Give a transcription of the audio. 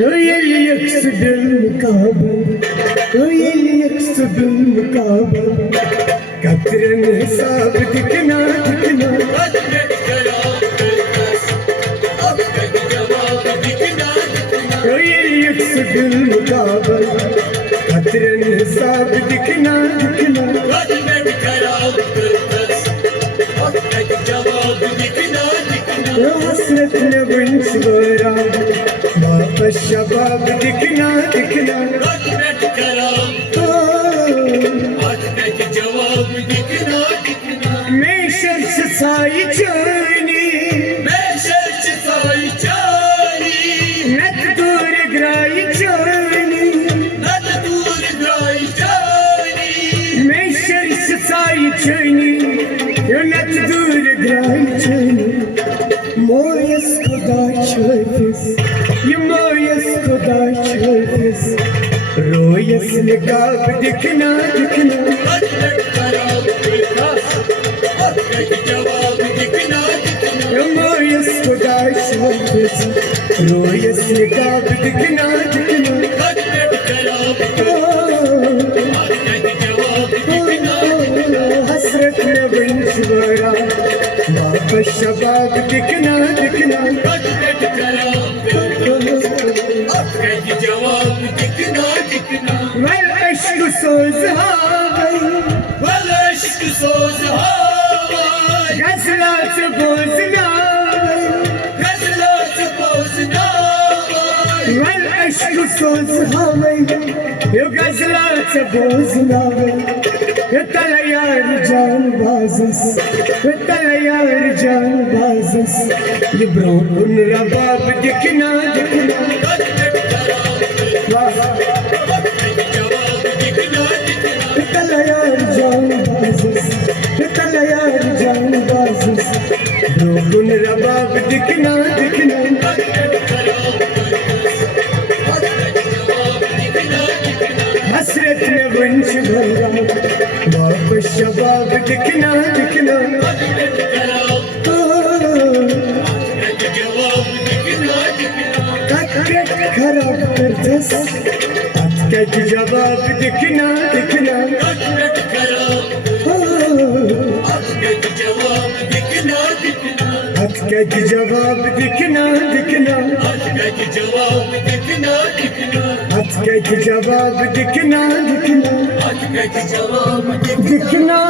يلي يقصد المقابل ويلي يقصد المقابل كتر حساب دكنا دكنا ويلي يقصد المقابل كتر حساب دكنا دكنا وحسرتنا بنصبرها बाप शबाब दिखना दिखना जवाब दिखना दिखना मैं शर्ष साई चानी मैं शर्ष साई चानी नत दूर ग्राई चानी नत दूर ग्राई चानी मैं शर्ष साई चानी नत दूर ग्राई चानी मोयस खुदा छोटिस मोयस खुदा छोटिस रोयस निकाब दिखना दिखना मोयस खुदा छोटिस रोयस निकाब दिखना दिखना हसरत में बंशवरा वापस शबाब दिखना दिखना जवाब दिखना दिखना वल इश्क सोज हाय वल इश्क सोज हाय गजलात बोझना गजलात बोझना वल इश्क सोज हाय यो गजलात बोझना ये तला यार जान बाजस ये तला यार जान बाजस ये ब्रोन रबाब दिखना दिखना रोगुन रबाब दिखना दिखना हसरत में वंश भरा वापस शबाब दिखना दिखना खराब कर दस अटक जवाब दिखना दिखना अटक जवाब दिखना दिखना अटक जवाब दिखना दिखना दिखना